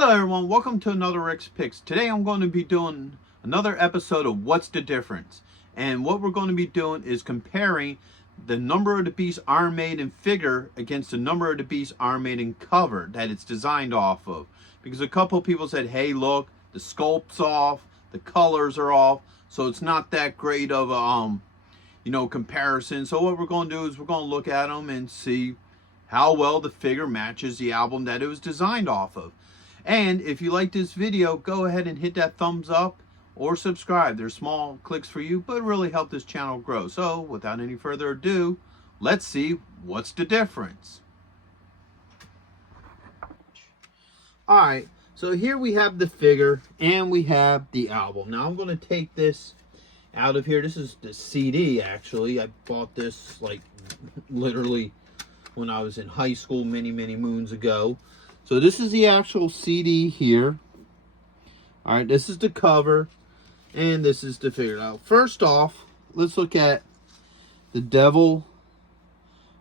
Hello everyone, welcome to another Rick's Picks. Today I'm going to be doing another episode of What's the Difference? And what we're going to be doing is comparing the Number of the Beast Iron Maiden figure against the Number of the Beast Iron Maiden cover that it's designed off of. Because a couple people said, hey look, the sculpt's off, the colors are off, so it's not that great of a comparison. So what we're going to do is we're going to look at them and see how well the figure matches the album that it was designed off of. And if you like this video, go ahead and hit that thumbs up or subscribe. They're small clicks for you, but really help this channel grow. So without any further ado, let's see what's the difference. Alright, so here we have the figure and we have the album. Now I'm going to take this out of here. This is the CD actually. I bought this like literally when I was in high school many moons ago. So this is the actual CD here. Alright, this is the cover. And this is the figure. Now, first off, let's look at the devil.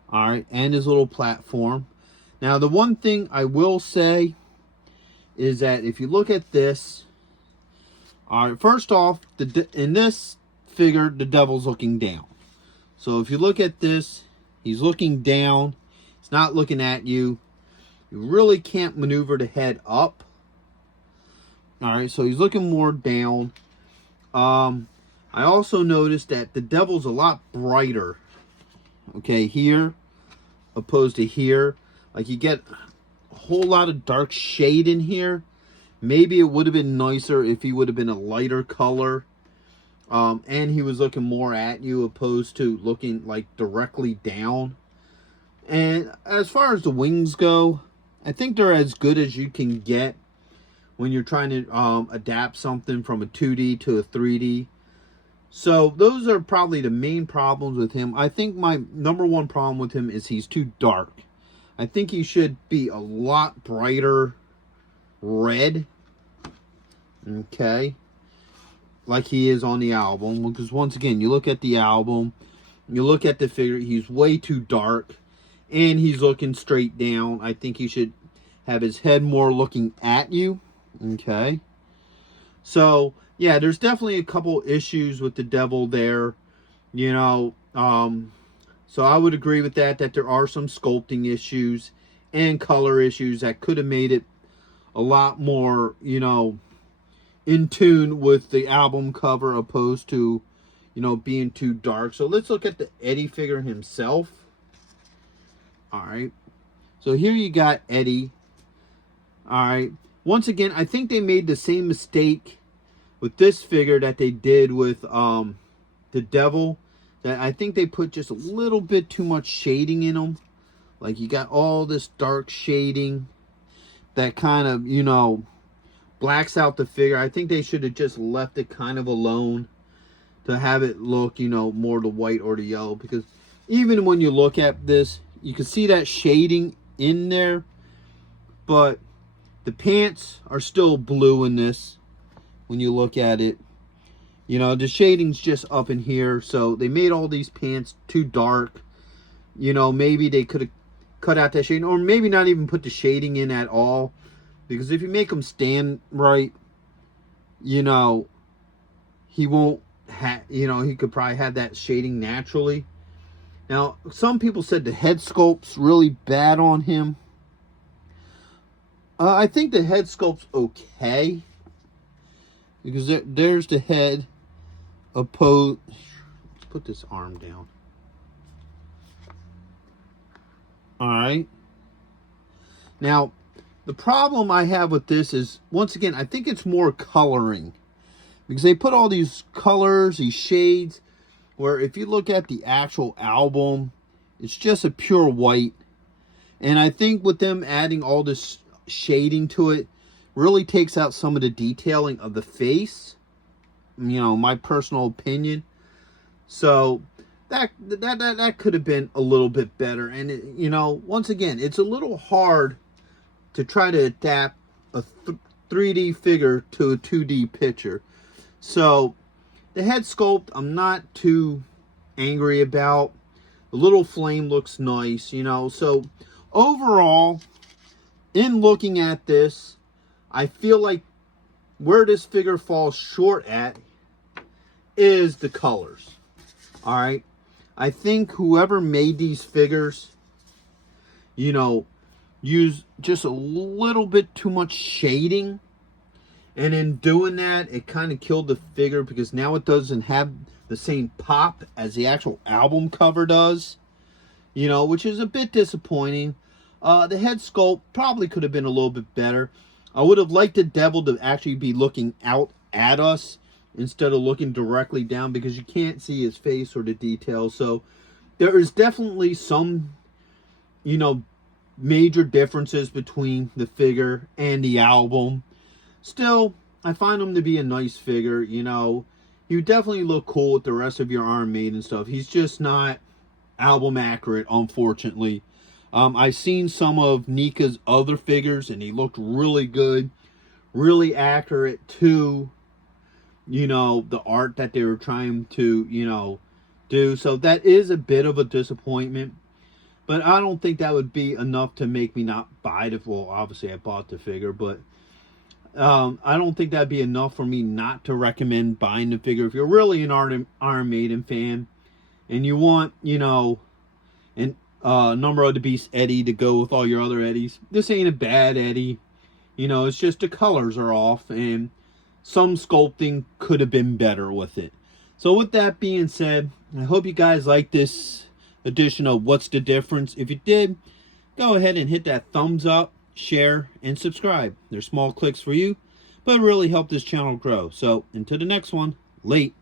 Alright, and his little platform. Now, the one thing I will say is that if you look at this. Alright, first off, in this figure, the devil's looking down. So if you look at this, he's looking down. He's not looking at you. You really can't maneuver the head up. Alright, so he's looking more down. I also noticed that the devil's a lot brighter. Okay, here opposed to here. Like you get a whole lot of dark shade in here. Maybe it would have been nicer if he would have been a lighter color. And he was looking more at you opposed to looking like directly down. And as far as the wings go, I think they're as good as you can get when you're trying to adapt something from a 2D to a 3D. So those are probably the main problems with him. I think my number one problem with him is he's too dark. I think he should be a lot brighter red. Okay. Like he is on the album. Because once again, you look at the album, you look at the figure, he's way too dark. And he's looking straight down. I think he should have his head more looking at you. Okay. So, yeah, there's definitely a couple issues with the devil there. You know, so I would agree with that there are some sculpting issues and color issues that could have made it a lot more, you know, in tune with the album cover opposed to, you know, being too dark. So let's look at the Eddie figure himself. Alright, so here you got Eddie. Alright, once again, I think they made the same mistake with this figure that they did with the devil. That I think they put just a little bit too much shading in them. Like you got all this dark shading that kind of, you know, blacks out the figure. I think they should have just left it kind of alone to have it look, you know, more the white or the yellow. Because even when you look at this, you can see that shading in there, but the pants are still blue in this when you look at it. You know, the shading's just up in here, so they made all these pants too dark. You know, maybe they could have cut out that shading, or maybe not even put the shading in at all, because if you make them stand right, you know, he won't have, you know, he could probably have that shading naturally. Now, some people said the head sculpt's really bad on him. I think the head sculpt's okay. Because there's the head opposed. Let's put this arm down. Alright. Now, the problem I have with this is, once again, I think it's more coloring. Because they put all these colors, these shades, where if you look at the actual album, it's just a pure white. And I think with them adding all this shading to it, really takes out some of the detailing of the face. You know, my personal opinion. So, that could have been a little bit better. And, you know, once again, it's a little hard to try to adapt a 3D figure to a 2D picture. So, the head sculpt, I'm not too angry about. The little flame looks nice, you know. So, overall, in looking at this, I feel like where this figure falls short at is the colors. All right. I think whoever made these figures, you know, used just a little bit too much shading. And in doing that, it kind of killed the figure because now it doesn't have the same pop as the actual album cover does. You know, which is a bit disappointing. The head sculpt probably could have been a little bit better. I would have liked the devil to actually be looking out at us instead of looking directly down, because you can't see his face or the details. So there is definitely some, you know, major differences between the figure and the album. Still, I find him to be a nice figure. You know, you definitely look cool with the rest of your Iron Maiden stuff. He's just not album accurate, unfortunately. I've seen some of NECA's other figures, and he looked really good, really accurate to, you know, the art that they were trying to, you know, do. So that is a bit of a disappointment. But I don't think that would be enough to make me not buy the... Well, obviously I bought the figure, but I don't think that'd be enough for me not to recommend buying the figure. If you're really an Iron Maiden fan and you want, you know, an Number of the Beast Eddie to go with all your other Eddies, this ain't a bad Eddie. You know, it's just the colors are off, and some sculpting could have been better with it. So with that being said, I hope you guys like this edition of What's the Difference. If you did, go ahead and hit that thumbs up, share, and subscribe. They're small clicks for you, but really help this channel grow. So until the next one, late.